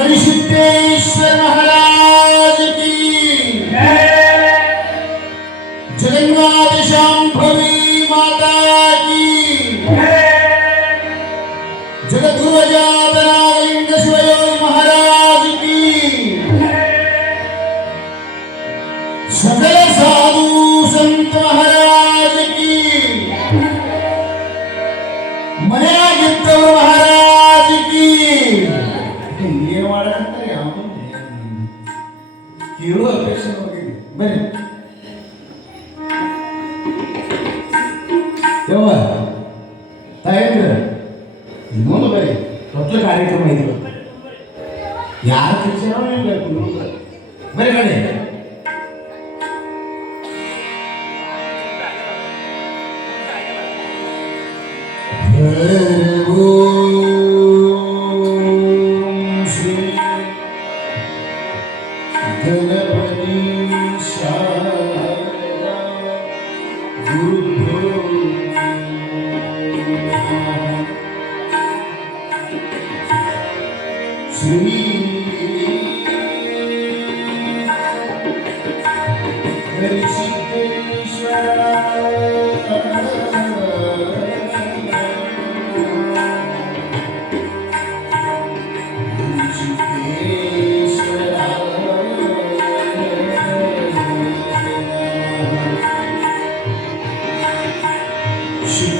गणसिद्धेश्वर महाराज की जगन्नाथ शांभवी माता की जगद्गुरुजातनालिंग शिवयोगी महाराज की सकल साधु संत महाराज की मनागिद्दव महाराज की ಏನು ಮಾಡಕಂತಾರೆ ಯಾವ ಕೇಳುವ ಅಪೇಕ್ಷೆ ಹೋಗಿದೆ ಬನ್ನಿ ಯವ್ವ ತಾಯಂದ್ರ ಇನ್ನೊಂದು ಬರೀ ದೊಡ್ಡ ಕಾರ್ಯಕ್ರಮ ಇದೆ ಯಾರ ಕೃಷ್ಣ ಬರೀ ಬನ್ನಿ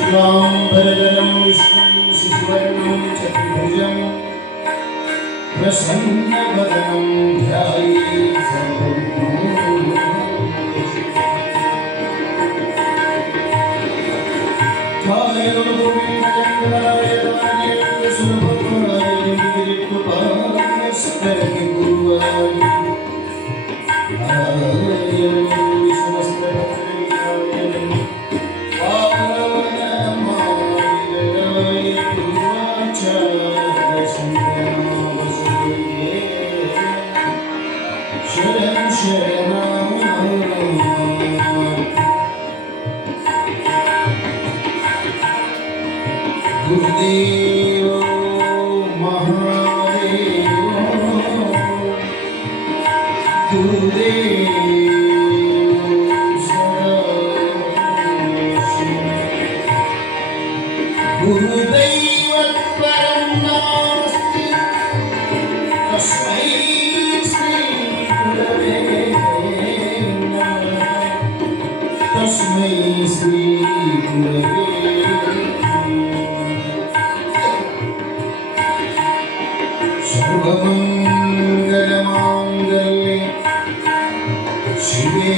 शुक्लांबरधरं विष्णुं शशिवर्णं चतुर्भुजं प्रसन्नवदनं ध्यायेत् गुरुदेव महादेव गुरुदेव गुरुदैवत परं नास्ति तस्मै श्री गुरवे नमः तस्मै श्री गुरवे सर्वमंगलमांगल्ये शिवे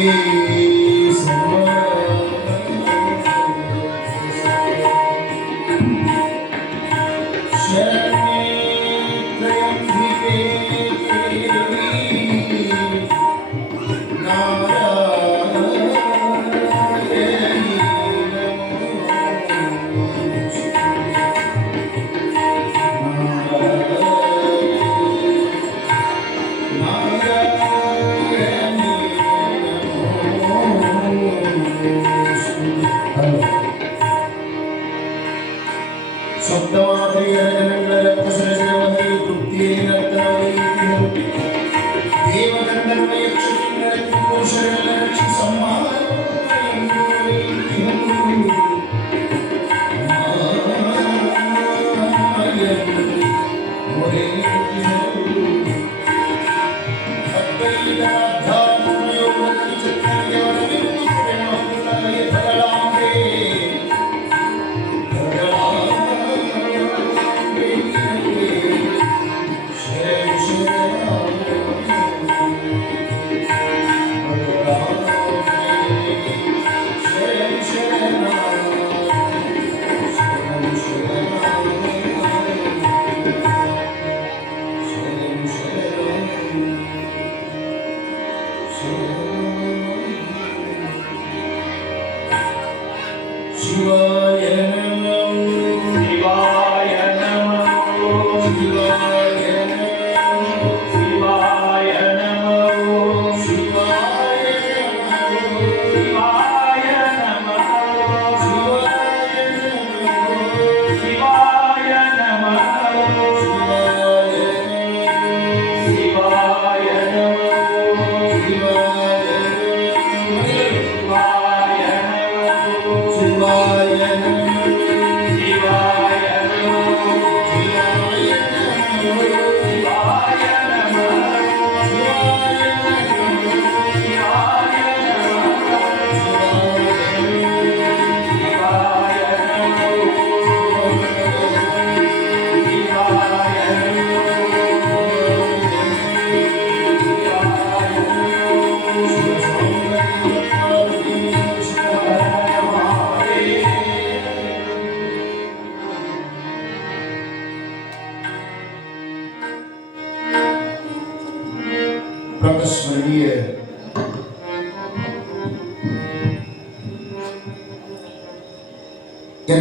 ಪ್ರಕಸ್ಮರಣೀಯ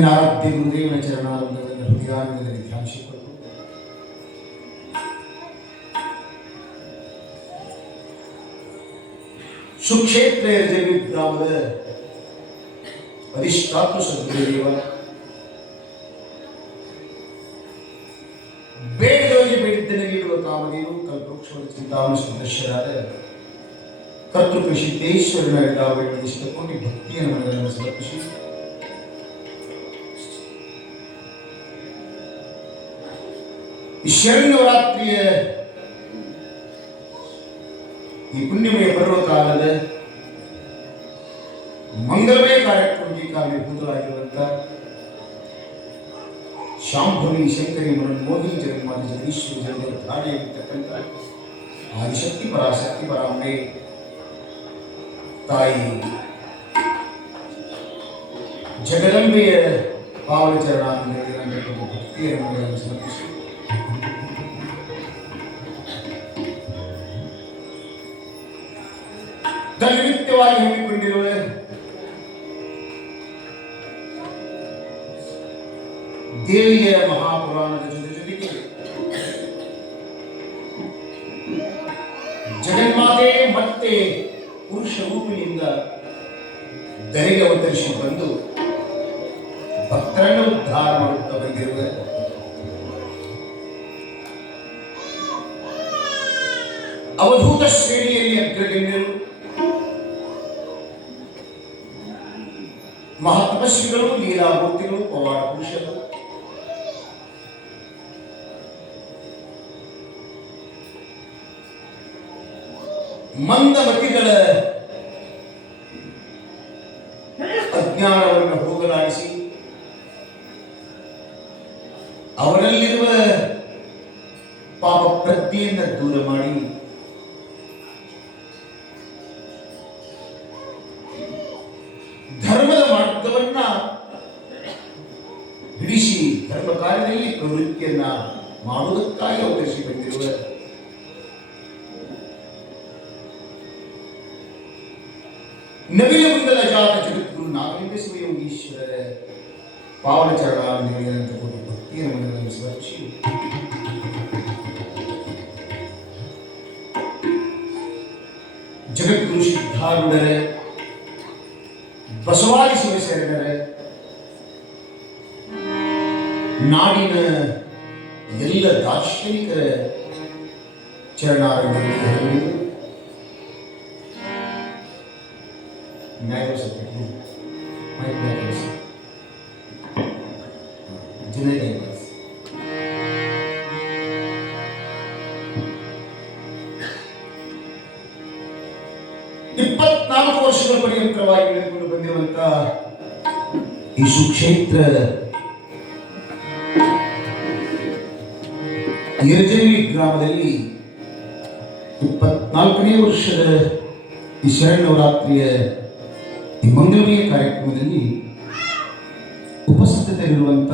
ಆರಾಧ್ಯ ಗುರುದೇವನ ಚರಣಾರಂಭಗಳನ್ನು ಹೃದಯಾಂಗದಲ್ಲಿ ಧ್ಯಾನಿಸಿಕೊಂಡು ಸುಕ್ಷೇತ್ರ ಯರ್ಜನಿ ಗ್ರಾಮದ ಅಧಿಷ್ಠಾತೃ ಸದ್ಗುರುದೇವ ಬೇಡದವರಿಗೆ ಬೇಡಿದ್ದನ್ನು ನೀಡುವ ಕಾಮಧೇನು ಕಲ್ಪವೃಕ್ಷದ ಚಿಂತಾಮಣಿ ಸದಸ್ಯರಾದ ಕರ್ತೃ ಸಿದ್ದೇಶ್ವರನ ಕೊಂಡು ಭಕ್ತಿಯ ಮನಗಳನ್ನು ಸಮರ್ಪಿಸಿ ಈ ಶರನ್ನವರಾತ್ರಿಯ ಈ ಪುಣ್ಯಮಯ ಪರ್ವಕಾಲದ ಮಂಗಲಮಯ ಕಾರ್ಯಕ್ರಮಕ್ಕೆ ಕಾರಣೀಭೂತರಾಗಿರುವಂಥ ಶಾಂಭವಿ ಶಂಕರಿ ಮೋಹಿನಿ ಜಗನ್ಮಾತೆ ಜಗದೀಶ್ವರಿ ಜಗದ ಧಾರೆಯಾಗಿರ್ತಕ್ಕಂಥ ಆದಿಶಕ್ತಿ ಪರಾಶಕ್ತಿ ಪರಾಂಬೆ ತಾಯಿ ಜಗದಂಬೆಯ ಪಾವನ ಚರಣಾಂಗಗಳಲ್ಲಿ ಭಕ್ತಿಯ ಮನಗಳನ್ನು ಸಮರ್ಪಿಸಿ ನಿಮಿತ್ತವಾಗಿ ಹಮ್ಮಿಕೊಂಡಿರುವ ದೇವಿಯ ಮಹಾಪುರಾಣದ ಜೊತೆಗೆ ಜಗನ್ಮಾತೆ ಮತ್ತೆ ಪುರುಷ ರೂಪಿನಿಂದ ಧರೆಗೆ ಅವತರಿಸಿ ಬಂದು ಭಕ್ತರನ್ನು ಉದ್ಧಾರ ಮಾಡುತ್ತಾ ಬಂದಿರುವ ಅವಧೂತ ಶ್ರೇಣಿಯಲ್ಲಿ ಅಗ್ರಗಣ್ಯರು ಮಹಾತಪಸ್ವಿಗಳು ಲೀಲಾಮೂರ್ತಿಗಳು ಪವಾಡ ಪುರುಷರು ಮಂದಮತಿಗಳ ಅಜ್ಞಾನವನ್ನು ಹೋಗಲಾಡಿಸಿ ಅವರಲ್ಲಿರುವ ಪಾಪ ಪ್ರಜ್ಞೆಯನ್ನು ದೂರ ಮಾಡಿ ಧರ್ಮದ ಮಾರ್ಗವನ್ನ ಹಿಡಿಸಿ ಧರ್ಮ ಕಾರ್ಯದಲ್ಲಿ ಪ್ರವೃತ್ತಿಯನ್ನ ಮಾಡುವುದಕ್ಕಾಗಿ ಅವತರಿಸಿ ಬಂದಿರುವ ನವಿಲ ಮುಂದಲ ಜಾತ ಜಗದ್ಗುರು ನಾಗಲಿಂಗ ಶಿವಯೋಗೀಶ್ವರರ ಪಾವನ ಚರಣಾರಂಭ ಭಕ್ತಿಯ ಮನಗಳನ್ನು ಸಮರ್ಪಿಸಿ ಜಗದ್ಗುರು ಸಿದ್ಧಾರೂಢರ ಬಸವಾದಿ ಶಿವಶರಣರ ನಾಡಿನ ಎಲ್ಲ ದಾರ್ಶನಿಕರ ಚರಣಾರಂಭದಲ್ಲಿ ಇಪ್ಪತ್ನಾಲ್ಕು ವರ್ಷಗಳ ಪರ್ಯಂತರವಾಗಿ ನಡೆದುಕೊಂಡು ಬಂದಿರುವಂತಹ ಈ ಸುಕ್ಷೇತ್ರ ಯರ್ಜನಿ ಗ್ರಾಮದಲ್ಲಿ 24ನೇ ವರ್ಷದ ಈ ಶರನ್ನವರಾತ್ರಿಯ ಈ ಮಂಗಲಮಯ ಕಾರ್ಯಕ್ರಮದಲ್ಲಿ ಉಪಸ್ಥಿತರಿರುವಂಥ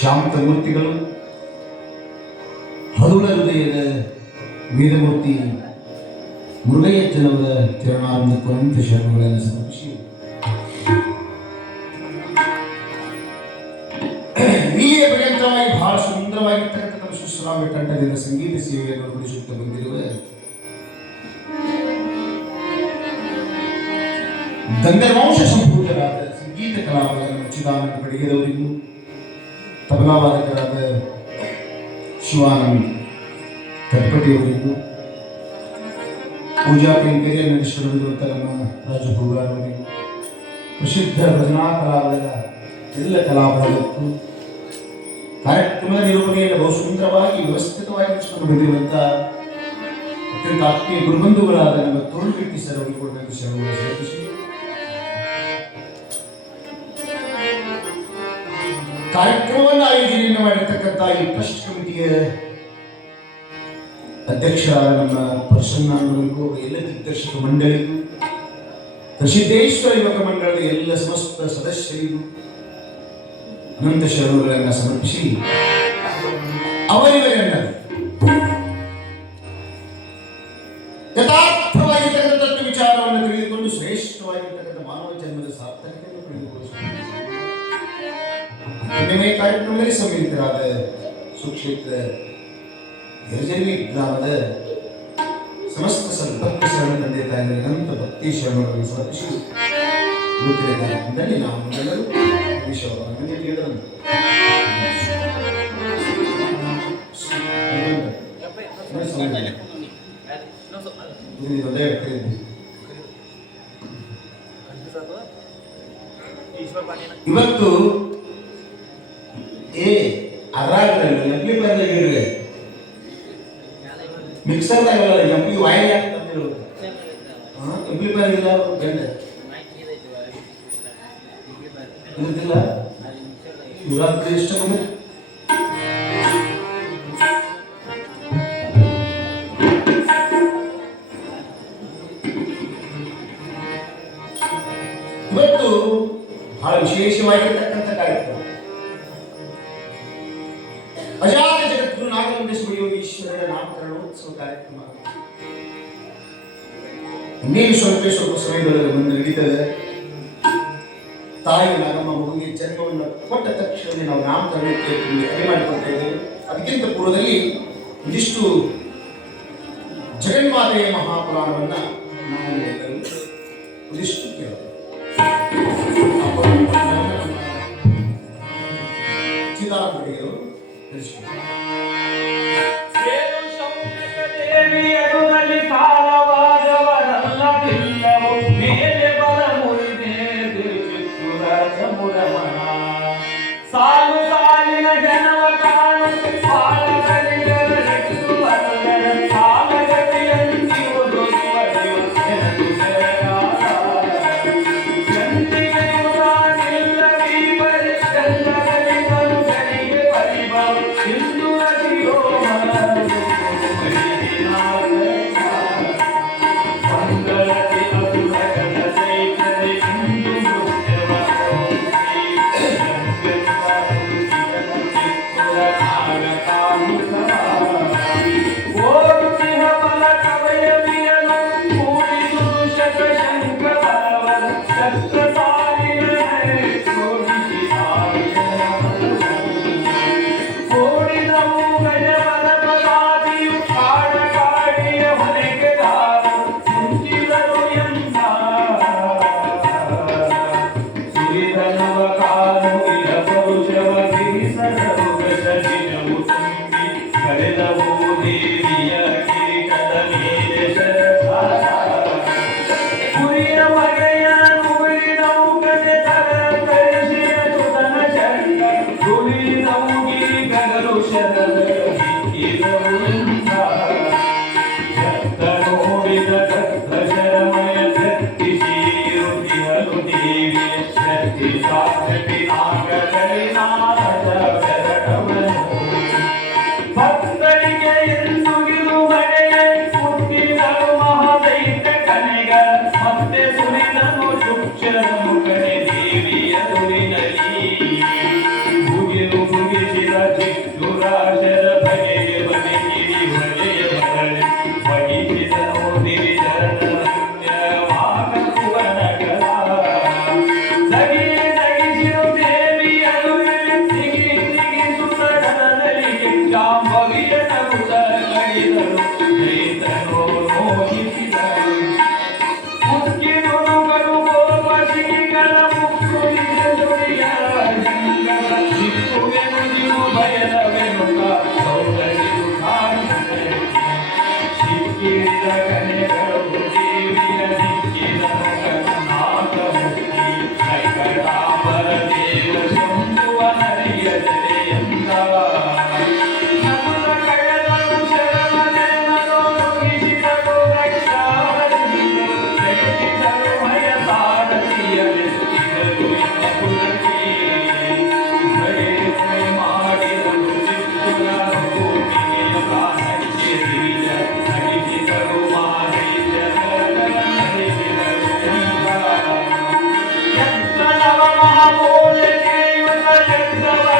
ಶಾಂತ ಮೂರ್ತಿಗಳು ಹರುಳ ಹೃದಯದ ವೇದಮೂರ್ತಿ ಮುರುಘಯ್ಯಜ್ಜನವರ ಚರಣಾರಂಭಕ್ಕೂ ಅನಂತ ಶರಣಗಳನ್ನು ಸಮರ್ಪಿಸಿ ಇಲ್ಲಿಯ ಪರ್ಯಂತವಾಗಿ ಬಹಳ ಸುಂದರವಾಗಿರ್ತಕ್ಕಂಥ ನಮ್ಮ ಸುಶ್ರಾವ್ಯ ಕಂಠದಿಂದ ಸಂಗೀತ ಸೇವೆಯನ್ನು ನುಡಿಸುತ್ತಾ ಬಂದಿರುವ ಗಂಧರ್ವಾಂಶ ಸಂಭೂತರಾದ ಸಂಗೀತ ಕಲಾವಿದರ ಚಿದಾನಂದ ಬಡಿಗೆದವರಿಗೂ ತಬಲಾವಾದಕರಾದ ಶಿವಾನಂದ್ ಕಟ್ಪಟಿಯವರಿಗೂ ಪೂಜಾ ಕೈಂಕರ್ಯ ನಡೆಸಿರುವಂಥ ನಮ್ಮ ರಾಜು ಭೂಗಾರವರಿಗೂ ಪ್ರಸಿದ್ಧ ಭಜನಾ ಕಲಾವಿದರ ಎಲ್ಲ ಕಲಾವಿದಕ್ಕೂ ಕಾರ್ಯಕ್ರಮ ನಿರೂಪಣೆಯನ್ನು ಬಹು ಸುಂದರವಾಗಿ ವ್ಯವಸ್ಥಿತವಾಗಿ ನಡೆಸಿಕೊಂಡು ಬಂದಿರುವಂಥ ಅತ್ಯಂತ ಆತ್ಮೀಯ ಗುರುಬಂಧುಗಳಾದ ನಮ್ಮ ತೋರುಗಟ್ಟಿ ಸರ್ ಅವರಿಗೆ ಕೊಡಬೇಕು ಶರಣವನ್ನು ಸಮರ್ಪಿಸಿ ಕಾರ್ಯಕ್ರಮವನ್ನು ಆಯೋಜನೆಯನ್ನು ಮಾಡಿರ್ತಕ್ಕಂಥ ಈ ಟ್ರಸ್ಟ್ ಕಮಿಟಿಯ ಅಧ್ಯಕ್ಷರಾದ ನಮ್ಮ ಪ್ರಸನ್ನರಿಗೂ ಎಲ್ಲ ದಿಗ್ದರ್ಶಕ ಮಂಡಳಿಗೂ ಪ್ರಸಿದ್ದೇಶ್ವರ ಯುವಕ ಮಂಡಳದ ಎಲ್ಲ ಸಮಸ್ತ ಸದಸ್ಯರಿಗೂ ಅನಂತ ಶರಣಗಳನ್ನು ಸಮರ್ಪಿಸಿ ಅವರಿವರನ್ನ ಪುಣ್ಯಮಯ ಕಾರ್ಯಕ್ರಮದಲ್ಲಿ ಸಮ್ಮಿಲಿತರಾದ ಸುಕ್ಷೇತ್ರ ಯರಜರಿ ಗ್ರಾಮದ ಸಮಸ್ತ ಭಕ್ತಿ ಶರಣ ತಂದೆ ತಾಯಿಗಳಿಗೆ ಅನಂತ ಭಕ್ತಿ ಶರಣಗಳನ್ನು ಸಮರ್ಪಿಸಿ ಇವತ್ತಿನ ಕಾರ್ಯಕ್ರಮದಲ್ಲಿ ನಾವು ಎಲ್ಲರೂ ವಿಷಯವನ್ನು ತಿಳಿದರಂತೆ ಇವತ್ತು ಅದ್ರಾಗಲಿ ಮಿಕ್ಸರ್ದಾಗಲ್ಲ ಎಂಪಿ ವಾಯಿಲ್ ಎಂಪ್ಲಿಫೈರ್ ಇಲ್ಲ ಗಂಡ ಇರುದಿಲ್ಲ ಇವತ್ತು ಇಷ್ಟ ಇವತ್ತು ಬಹಳ ವಿಶೇಷವಾಗಿರ್ತಕ್ಕಂಥ ಕಾರ್ಯಕ್ರಮ. ಅಜಾತ ಜಗದ್ಗುರು ನಾಗಲಿಂಗೇಶ್ವರ ಯೋಗೀಶ್ವರರ ನಾಮಕರಣೋತ್ಸವ ಕಾರ್ಯಕ್ರಮ ಇನ್ನೇನು ಸ್ವಲ್ಪ ಸಮಯದೊಳಗೆ ಮುಂದೆ ನಡೀತದೆ. ತಾಯಿ ನಮ್ಮ ಮಗುವಿಗೆ ಜನ್ಮವನ್ನು ಕೊಟ್ಟ ತಕ್ಷಣ ನಾವು ನಾಮಕರಣಕ್ಕೆ ಅಡಿ ಮಾಡಿಕೊಳ್ತಾ ಇದ್ದೇವೆ. ಅದಕ್ಕಿಂತ ಪೂರ್ವದಲ್ಲಿ ಇದಿಷ್ಟು ಜಗನ್ಮಾತೆಯ ಮಹಾಪುರಾಣವನ್ನ ನಾವು ಎಲ್ಲರೂ ಇದಿಷ್ಟು ಕೇಳೋದು. ಚಿದಾಪಡಿಗಳು ಸಾಲು ಸಾಲಿನ ಜನವ ಕಾಣು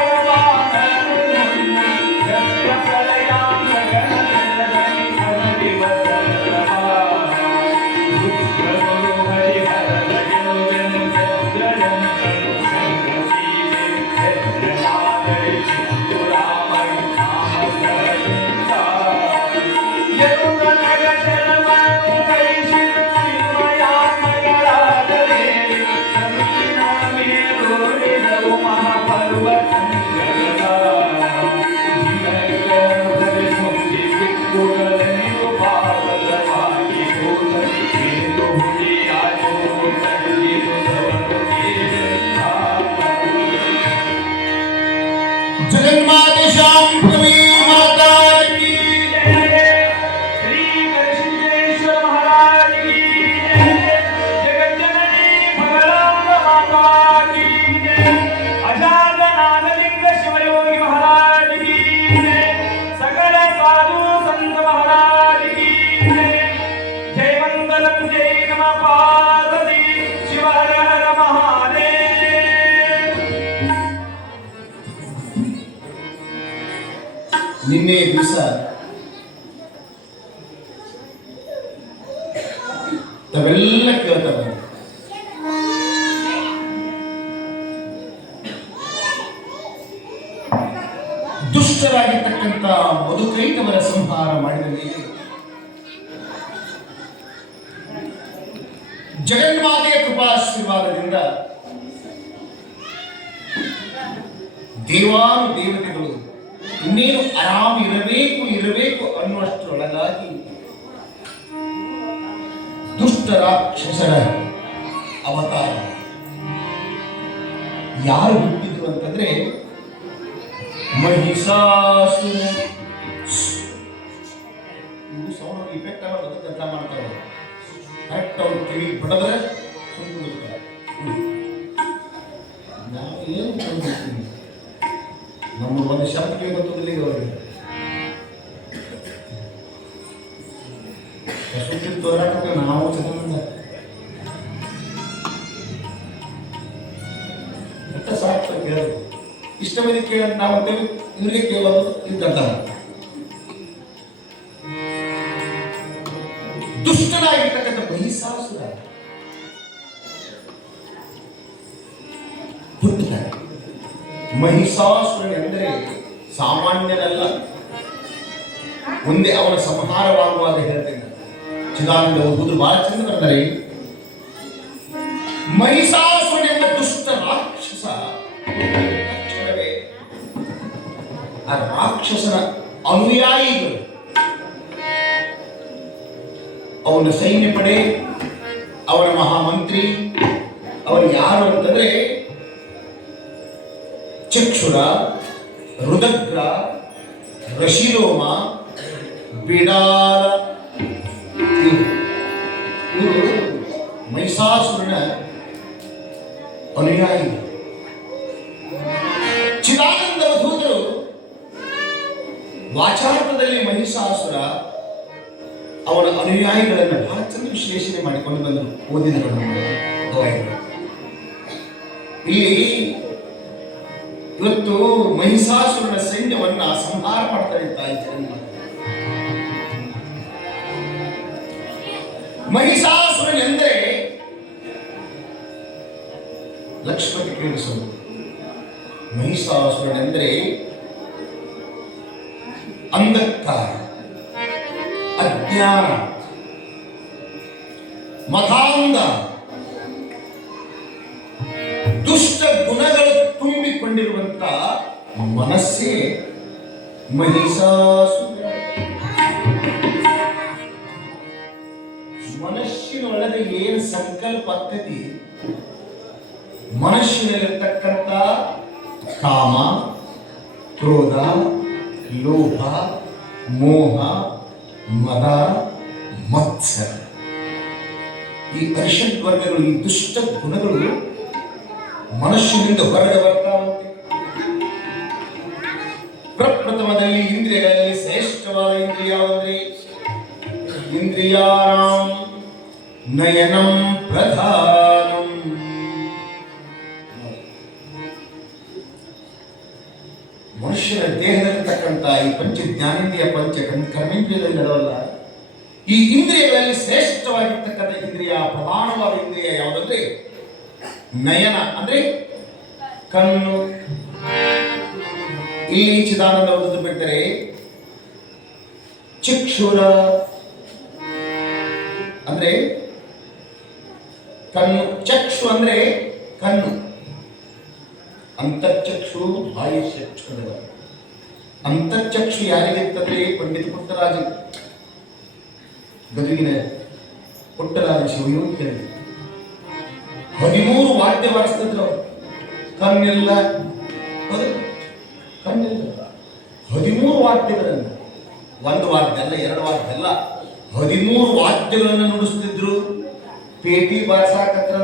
ಭಗವಾನ್ जगन्माते शांभवी माता की श्री गणेशेश्वर महाराज की जगज्जननी भगवान माता की अजात नागलिंग शिवयोगी महाराज की सकल साधु संत महाराज की जय मंगलम जय नमः पार्वती शिव हर हर महादेव। ನಿನ್ನೆ ದಿವಸ ತಾವೆಲ್ಲ ಕೇಳ್ತಾ ಬಂದ ದುಷ್ಟರಾಗಿರ್ತಕ್ಕಂಥ ಮಧುಕೈಟವರ ಸಂಹಾರ ಮಾಡಿದ ಮೇಲೆ ಜಗನ್ಮಾತೆಯ ಕೃಪಾಶೀರ್ವಾದದಿಂದ ದೇವಾನು ದೇವತೆಗಳು ಇನ್ನೇನು ಆರಾಮ ಇರಬೇಕು ಅನ್ನುವಷ್ಟರೊಳಗಾಗಿ ದುಷ್ಟ ರಾಕ್ಷಸರ ಅವತಾರ ಯಾರು ಹುಟ್ಟಿದ್ರು ಅಂತಂದ್ರೆ ಮಹಿಷಾಸುರ. ಇವು ಸೌಂಡ್ ಇಫೆಕ್ಟ್ ಆಗೋದು ಕೆಲಸ ಮಾಡ್ತಾರೆ. ಕರೆಕ್ಟ್ ಅವ್ರು ಕಿವಿ ಬಡದ್ರೆ ಸುಮ್ಮನೆ ನಾವು ಏನು ತಿಳ್ಕೊಳ್ತೀವಿ, ನಮ್ಮ ಒಂದು ಶಬ್ದಕ್ಕೆ ಗೊತ್ತಿಲ್ಲ ಈಗ ಅವರಿಗೆ ಸುತ್ತಿನ ತೋರಾಟಕ್ಕೆ ನಾವು ಚಂದ ಅಂತ ಸಾಕು ಕೇಳೋದು ಇಷ್ಟ ಮಂದಿ ಕೇಳೋದು ನಾವು ಅಂತೇವೆ, ಇವರಿಗೆ ಕೇಳೋದು ಇದ್ದಂತ ದುಷ್ಟನಾಗಿರ್ತಕ್ಕಂಥ ಮಹಿಷಾಸುರ ಹುಟ್ಟುತ್ತಾರೆ. ಮಹಿಷಾಸುರ ಎಂದರೆ ಸಾಮಾನ್ಯನಲ್ಲ. ಮುಂದೆ ಅವನ ಸಂಹಾರವಾಗುವಾಗ ಹೇಳ್ತೇನೆ. ಚಿದಾನಂದ ಓದುವುದು ಬಹಳ ಚಂದ ಬರ್ತಾರೆ. ಮಹಿಷಾಸುರ ಎಂಬ ದುಷ್ಟ ರಾಕ್ಷಸ ತಕ್ಷಣವೇ ಆ ರಾಕ್ಷಸನ ಅನುಯಾಯಿಗಳು ಅವನ ಸೈನ್ಯ ಪಡೆ, ಅವನ ಮಹಾಮಂತ್ರಿ, ಅವರು ಯಾರು ಅಂತಂದ್ರೆ ಚಕ್ಷುರ, ರುದಗ್ರ, ಋಷಿಲೋಮ, ಬಿಡಾಲ, ಇವರು ಮಹಿಷಾಸುರನ ಅನುಯಾಯಿ. ಚಿದಾನಂದ ಅವಧೂತರು ವಾಚಾರ್ಥದಲ್ಲಿ ಮಹಿಷಾಸುರ ಅವನ ಅನುಯಾಯಿಗಳನ್ನು ಬಹಳ ಚಂದ ವಿಶ್ಲೇಷಣೆ ಮಾಡಿಕೊಂಡು ಬಂದರು. ಓದಿದರು ಇಲ್ಲಿ ಇವತ್ತು ಮಹಿಷಾಸುರನ ಸೈನ್ಯವನ್ನ ಸಂಹಾರ ಮಾಡ್ತಾರೆ ತಾಯಿ ಜಗನ್ಮಾತೆ. ಮಹಿಷಾಸುರನೆಂದರೆ ಲಕ್ಷ್ಮಣ ಕೇಳಿಸುವುದು. ಮಹಿಷಾಸುರನೆಂದರೆ ಅಂಧಕಾರ, ಅಜ್ಞಾನ, ಮತಾಂಧ, ದುಷ್ಟ ಗುಣಗಳು ತುಂಬಿಕೊಂಡಿರುವಂತ ಮನಸ್ಸೇ ಮಹಿಷಾಸುರ. ಮನಸ್ಸಿನೊಳಗೆ ಏನು ಸಂಕಲ್ಪ ಆಗ್ತತಿ, ಮನಸ್ಸಿನಲ್ಲಿರ್ತಕ್ಕಂಥ ಕಾಮ, ಕ್ರೋಧ, ಲೋಭ, ಮೋಹ, ಮದ, ಮತ್ಸರ, ಈ ಅರಿಷಡ್ ವರ್ಗಗಳು, ಈ ದುಷ್ಟ ಗುಣಗಳು ಮನುಷ್ಯನಿಂದ ಹೊರಗೆ ಬರ್ತಾವಂತೆ. ಪ್ರಪ್ರಥಮದಲ್ಲಿ ಇಂದ್ರಿಯಗಳಲ್ಲಿ ಶ್ರೇಷ್ಠವಾದ ಇಂದ್ರಿಯ ಯಾವಂದ್ರೆ ಇಂದ್ರಿಯಾಣಾಂ ನಯನಂ ಪ್ರಧಾನಂ. ಮನುಷ್ಯನ ದೇಹದಲ್ಲಿರ್ತಕ್ಕಂಥ ಈ ಪಂಚ ಜ್ಞಾನೇಂದ್ರಿಯ ಪಂಚ ಕರ್ಮೇಂದ್ರಿಯದಲ್ಲಿ ನಡೆವಲ್ಲ, ಈ ಇಂದ್ರಿಯಗಳಲ್ಲಿ ಶ್ರೇಷ್ಠವಾಗಿರ್ತಕ್ಕಂಥ ಇಂದ್ರಿಯ, ಪ್ರಧಾನವಾದ ಇಂದ್ರಿಯ ಯಾವುದಂದ್ರೆ ನಯನ, ಅಂದ್ರೆ ಕಣ್ಣು. ಇಲ್ಲಿ ಚಿದಾನಂದ ಓದುವುದು ಬಿಟ್ಟರೆ ಚಕ್ಷುರ ಅಂದ್ರೆ ಕಣ್ಣು. ಚಕ್ಷು ಅಂದ್ರೆ ಕಣ್ಣು. ಅಂತರ್ಚಕ್ಷು, ಬಾಹ್ಯ ಚಕ್ಷು. ಅಂತರ್ಚಕ್ಷು ಯಾರಿಗಿರ್ತದ್ರೆ ಪಂಡಿತ ಪುಟ್ಟರಾಜ, ಗದುಗಿನ ಪುಟ್ಟರಾಜ ಶಿವಯೋಗಿ 13 ವಾದ್ಯ ಬಾರಿಸ್ತಿದ್ರು. ಕಣ್ಣಿಲ್ಲ, ಕಣ್ಣಿಲ್ಲ. 13 ವಾದ್ಯಗಳನ್ನು, ಒಂದು ವಾದ್ಯ ಅಲ್ಲ, 2 ವಾದ್ಯ ಅಲ್ಲ, 13 ವಾದ್ಯಗಳನ್ನು ನುಡಿಸ್ತಿದ್ರು. ಪೇಟಿ ಬಾರ್ಸಾಕತ್ರ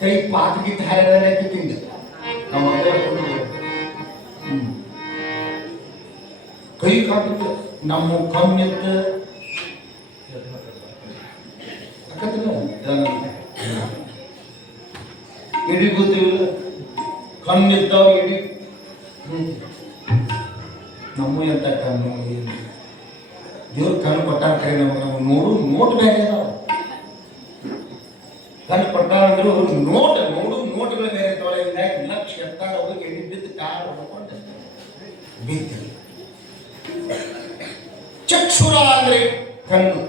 ಕೈ ಪಾಕಗಿತ್ತು ಹಾರದಲ್ಲಿ ಹಾಕಿತ್ತಿಂದ ನಾವು ಕೈ ಕಾಕಿತ್ತು ನಮ್ಮ ಕಮ್ಮಿತ್ತು ಎಡಿ ಗೊತ್ತಿಲ್ಲ, ಕಣ್ಣಿದ್ದವ್ರು ಎಡಿ ನಮ್ಮ ಎಂತ ಕಣ್ಣು ದೇವ್ರ ಕಣ್ಣು ಕೊಟ್ಟಾರ ಕೈ ನಮಗೆ ನೋಡು ನೋಟ್ ಬೇರೆ ಅದಾವ. ಕಣ್ಣು ಕೊಟ್ಟಾರ ಅಂದ್ರು ನೋಟ್ಗಳು ಬೇರೆ ಇರ್ತಾವಲ್ಲ. ಹಿಂಗಾಗಿ ಲಕ್ಷ ಎತ್ತಾರ ಅವ್ರಿಗೆ ಎಡಿ ಬಿದ್ದು ಕಾರ್ ಹೊಡ್ಕೊಂಡು ಬಿದ್ದು. ಚಕ್ಷುರ ಅಂದ್ರೆ ಕಣ್ಣು,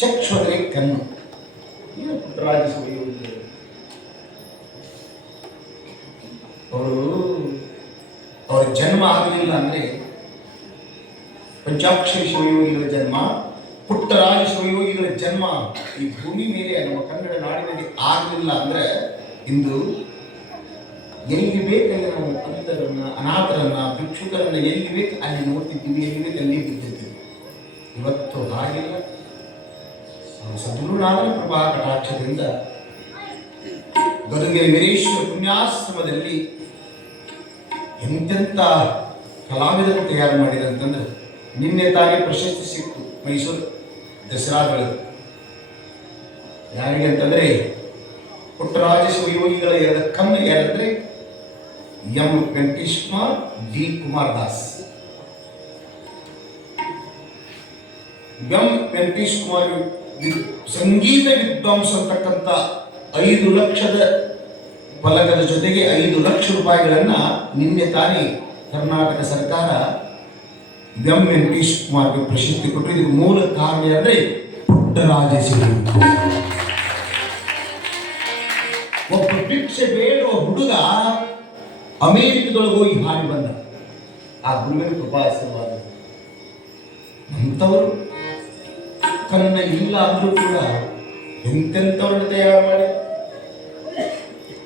ಚಕ್ಷು ಅಂದ್ರೆ ಕಣ್ಣು. ಏನು ಪುಟ್ಟರಾಜ ಅವರು ಅವ್ರ ಜನ್ಮ ಆಗಲಿಲ್ಲ ಅಂದ್ರೆ, ಪಂಚಾಕ್ಷರಿ ಶಿವಯೋಗಿಗಳ ಜನ್ಮ, ಪುಟ್ಟರಾಜ ಶಿವಯೋಗಿಗಳ ಜನ್ಮ ಈ ಭೂಮಿ ಮೇಲೆ ನಮ್ಮ ಕನ್ನಡ ನಾಡಿನಲ್ಲಿ ಆಗಲಿಲ್ಲ ಅಂದ್ರೆ ಇಂದು ಎಲ್ಲಿ ಬೇಕಲ್ಲಿ ನಾವು ಅಂಧರನ್ನ, ಅನಾಥರನ್ನ, ಭಿಕ್ಷುಕರನ್ನ ಎಲ್ಲಿ ಬೇಕು ಅಲ್ಲಿ ನೋಡ್ತಿದ್ದೀವಿ, ಎಲ್ಲಿ ಬೇಕು ಅಲ್ಲಿ ಬಿದ್ದಿರ್ತೀವಿ. ಇವತ್ತು ಹಾಗಿಲ್ಲ. ಸದ್ಗುರುನಾಥನ ಕೃಪಾ ಕಟಾಕ್ಷದಿಂದ ಗದುಗೆ ವೀರೇಶ್ವರ ಪುಣ್ಯಾಶ್ರಮದಲ್ಲಿ ಎಂತೆಂಥ ಕಲಾವಿದರು ತಯಾರು ಮಾಡಿದಂತಂದ್ರೆ, ನಿನ್ನೆ ತಾನೇ ಪ್ರಶಸ್ತಿ ಸಿಕ್ತು ಮೈಸೂರು ದಸರಾಗಳು. ಯಾರಿಗೆ ಅಂತಂದ್ರೆ ಪುಟ್ಟರಾಜ ಶಿವಯೋಗಿಗಳ 2 ಕಣ್ಣು ಯಾರಂದ್ರೆ M Venkatesh Kumar, D Kumar Das. M Venkatesh Kumar ಸಂಗೀತ ವಿದ್ವಾಂಸ ಅಂತಕ್ಕಂಥ 5 ಲಕ್ಷದ ಫಲಕದ ಜೊತೆಗೆ 5 ಲಕ್ಷ ರೂಪಾಯಿಗಳನ್ನ ನಿನ್ನೆ ತಾನೇ ಕರ್ನಾಟಕ ಸರ್ಕಾರ ಎಂ ವೆಂಕಟೇಶ್ ಕುಮಾರ್ಗೆ ಪ್ರಶಸ್ತಿ ಕೊಟ್ಟರು. ಇದಕ್ಕೆ ಮೂಲ ಕಾರಣ ಅಂದ್ರೆ ಪುಟ್ಟರಾಜ ಶಿವಯೋಗಿ. ಒಬ್ಬ ಭಿಕ್ಷೆ ಬೇಡುವ ಹುಡುಗ ಅಮೇರಿಕದೊಳಗೆ ಹೋಗಿ ಹಾಡಿ ಬಂದ. ಆ ಗುರುವಿನ ಕೃಪಾಶೀರ್ವಾದ. ಅಂಥವರು ಕನ್ನ ಇಲ್ಲ ಅಂದ್ರೂ ಕೂಡ ಎಂತೆಂಥವ್ರನ್ನ ತಯಾರು ಮಾಡಿ,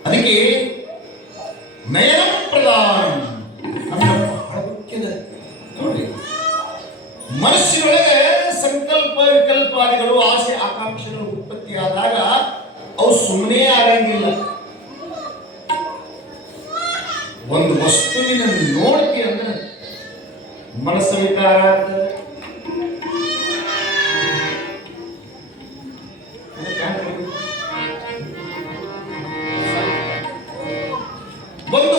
ಅದಕ್ಕೆ ನಯನ ಪ್ರಧಾನ ನಮ್ಮ ಬಹಳ ಮುಖ್ಯದ. ನೋಡಿ, ಮನಸ್ಸಿನೊಳಗೆ ಸಂಕಲ್ಪ ವಿಕಲ್ಪಾದಿಗಳು, ಆಸೆ ಆಕಾಂಕ್ಷೆಗಳು ಉತ್ಪತ್ತಿಯಾದಾಗ ಅವು ಸುಮ್ಮನೆ ಆಗಂಗಿಲ್ಲ. ಒಂದು ವಸ್ತುವಿನ ನೋಡ್ತಿ ಅಂದ್ರೆ ಮನಸ್ಸು ವಿಕಾರ ಆಗ್ತದೆ. ಒಂದು